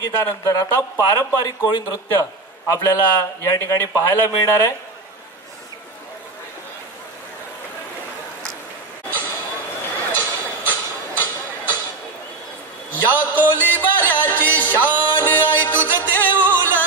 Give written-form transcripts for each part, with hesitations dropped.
गीतानंतर आता पारंपरिक कोळी नृत्य आपल्याला या ठिकाणी पाहायला मिळणार आहे. या कोली बऱ्याची शान आई तुझं देऊला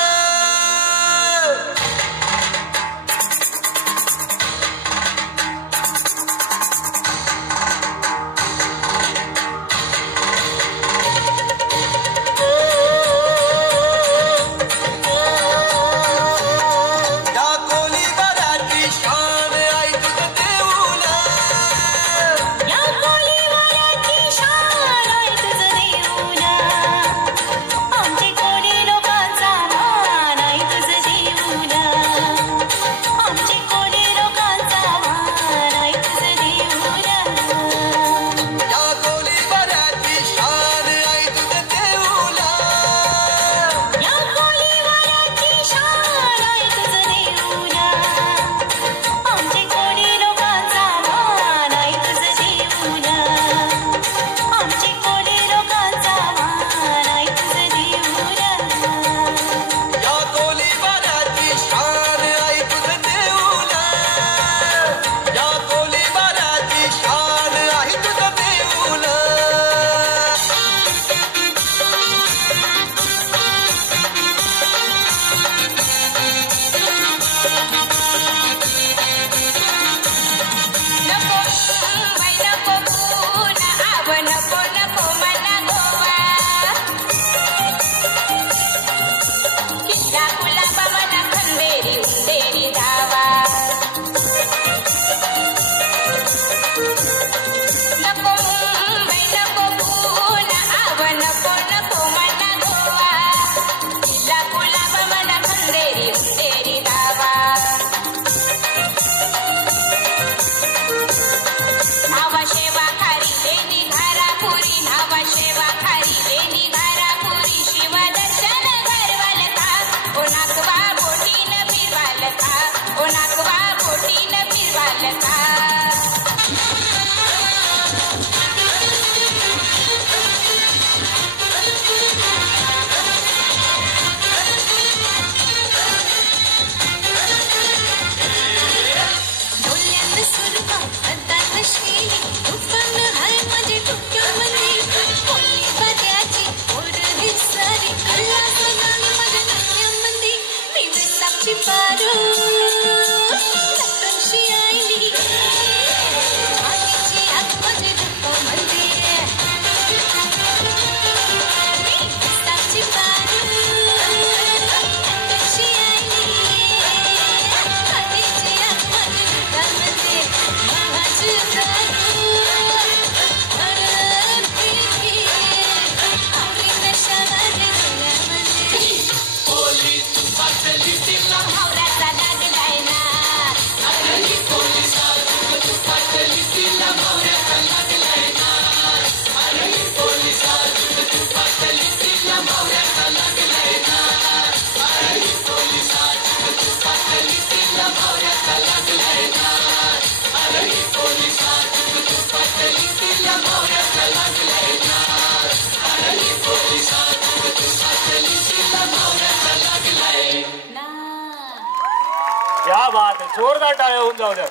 जोरदार टाळ्या होऊन जाऊ द्या.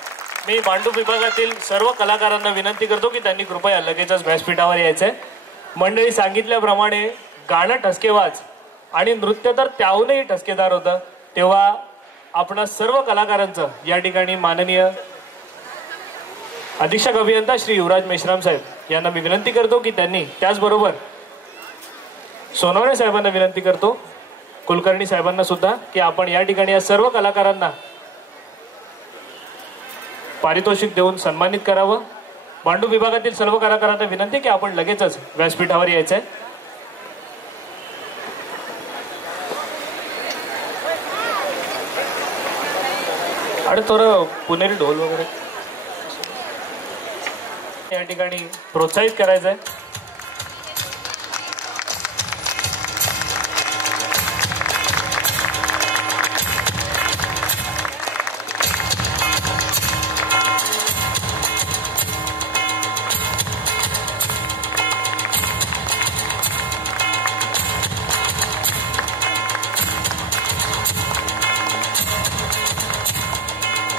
मी मांडू विभागातील सर्व कलाकारांना विनंती करतो की त्यांनी कृपया लगेचच व्यासपीठावर यायचंय. मंडळी सांगितल्याप्रमाणे गाणं ठसकेवाज आणि नृत्य तर त्याहूनही ठसकेदार होतं. तेव्हा आपण सर्व कलाकारांचं या ठिकाणी माननीय अधीक्षक अभियंता श्री युवराज मेश्राम साहेब यांना मी विनंती करतो की त्यांनी, त्याचबरोबर सोनवणे साहेबांना विनंती करतो, कुलकर्णी साहेबांना सुद्धा, की आपण या ठिकाणी या सर्व कलाकारांना पारितोषिक देऊन सन्मानित करावं. मांडू विभागातील सर्व कलाकारांना विनंती की आपण लगेचच व्यासपीठावर यायचंय. आणि थोडं पुणेरी ढोल वगैरे या ठिकाणी प्रोत्साहित करायचंय.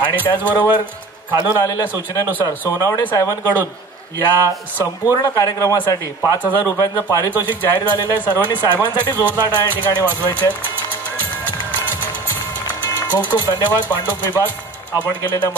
आणि त्याचबरोबर खालून आलेल्या सूचनेनुसार सोनावणे साहेबांकडून या संपूर्ण कार्यक्रमासाठी 5,000 रुपयांचं पारितोषिक जाहीर झालेलं आहे. सर्वांनी साहेबांसाठी जोरदार टाळ्या या ठिकाणी वाजवायचे आहेत. खूप खूप धन्यवाद भांडूप विभाग आपण केलेल्या